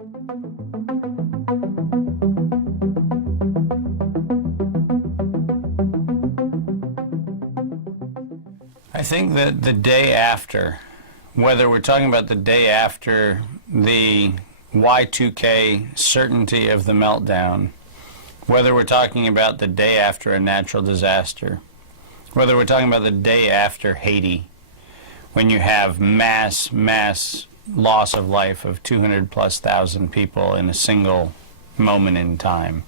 I think that the day after, whether we're talking about the day after the Y2K certainty of the meltdown, whether we're talking about the day after a natural disaster, whether we're talking about the day after Haiti, when you have mass loss of life of 200,000+ people in a single moment in time.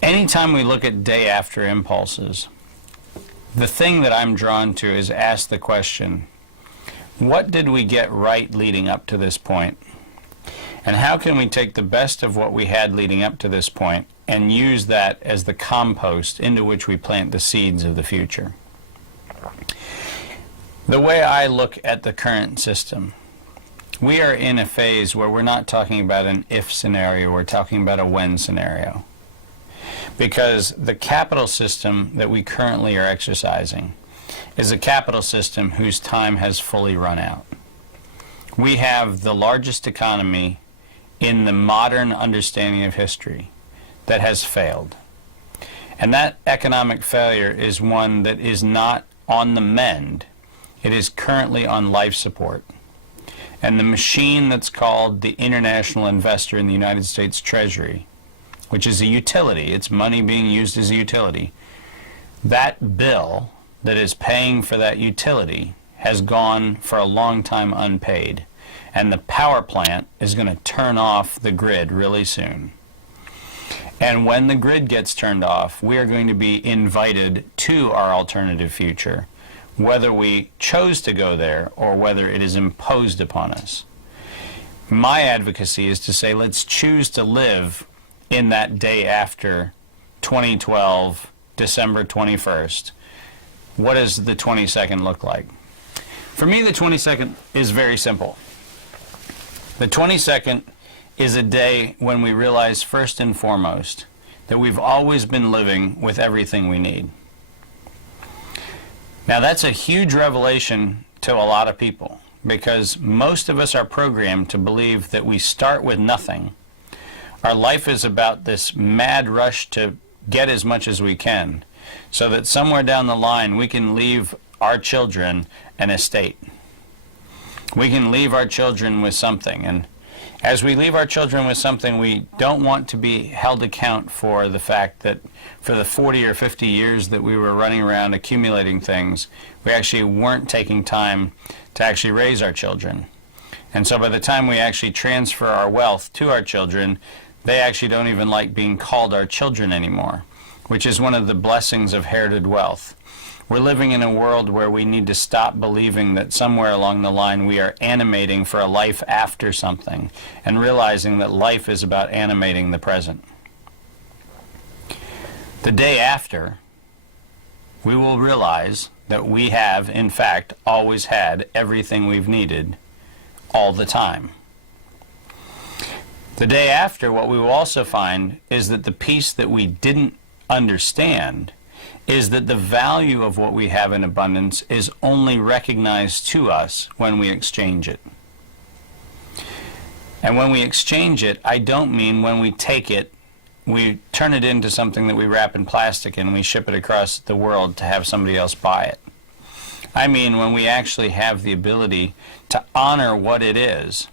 Anytime we look at day after impulses, the thing that I'm drawn to is ask the question, what did we get right leading up to this point? And how can we take the best of what we had leading up to this point and use that as the compost into which we plant the seeds of the future? The way I look at the current system, we are in a phase where we're not talking about an if scenario, we're talking about a when scenario. Because the capital system that we currently are exercising is a capital system whose time has fully run out. We have the largest economy in the modern understanding of history that has failed. And that economic failure is one that is not on the mend. It is currently on life support. And the machine that's called the international investor in the United States Treasury, which is a utility, it's money being used as a utility, that bill that is paying for that utility has gone for a long time unpaid. And the power plant is going to turn off the grid really soon. And when the grid gets turned off, we are going to be invited to our alternative future, whether we chose to go there or whether it is imposed upon us. My advocacy is to say, let's choose to live in that day after 2012, December 21st. What does the 22nd look like? For me, the 22nd is very simple. The 22nd is a day when we realize first and foremost that we've always been living with everything we need. Now that's a huge revelation to a lot of people, because most of us are programmed to believe that we start with nothing. Our life is about this mad rush to get as much as we can, so that somewhere down the line we can leave our children an estate. We can leave our children with something, and as we leave our children with something, we don't want to be held account for the fact that for the 40 or 50 years that we were running around accumulating things, we actually weren't taking time to actually raise our children. And so by the time we actually transfer our wealth to our children, they actually don't even like being called our children anymore, which is one of the blessings of herited wealth. We're living in a world where we need to stop believing that somewhere along the line we are animating for a life after something, and realizing that life is about animating the present. The day after, we will realize that we have, in fact, always had everything we've needed all the time. The day after, what we will also find is that the piece that we didn't understand is that the value of what we have in abundance is only recognized to us when we exchange it. And when we exchange it, I don't mean when we take it, we turn it into something that we wrap in plastic and we ship it across the world to have somebody else buy it. I mean when we actually have the ability to honor what it is,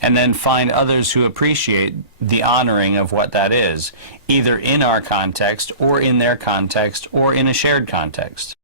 and then find others who appreciate the honoring of what that is, either in our context or in their context or in a shared context.